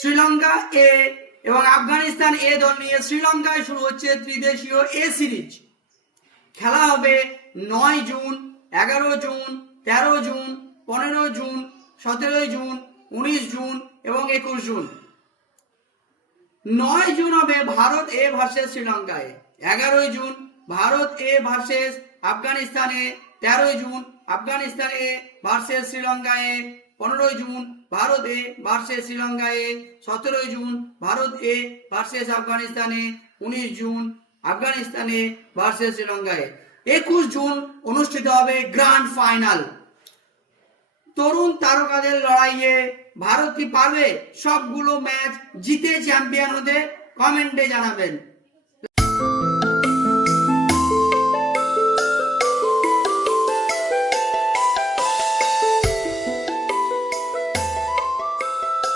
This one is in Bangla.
শ্রীলঙ্কা এ এবং আফগানিস্তান এ দল নিয়ে শ্রীলঙ্কায় শুরু হচ্ছে ত্রিদেশীয় এ সিরিজ। খেলা হবে 9 June, 11 June, 13 June, 15 June, 17 June, 19 June এবং 21 জুন। 9 জুন হবে ভারত এ ভার্সেস শ্রীলঙ্কা এ, 11 জুন ভারত এ ভার্সেস আফগানিস্তান এ, 13 জুন আফগানিস্তান এ ভার্সেস শ্রীলঙ্কা এ, 15 জুন ভারত এ ভার্সেস শ্রীলঙ্কা এ, 17 জুন ভারত এ ভার্সেস আফগানিস্তান এ, 19 জুন আফগানিস্তান এ ভার্সেস শ্রীলঙ্কা এ। 21 জুন অনুষ্ঠিত হবে গ্র্যান্ড ফাইনাল। তরুণ তারকাদের লড়াইয়ে ভারত কি পারবে সবগুলো ম্যাচ জিতে চ্যাম্পিয়ন হতে? কমেন্টে জানাবেন।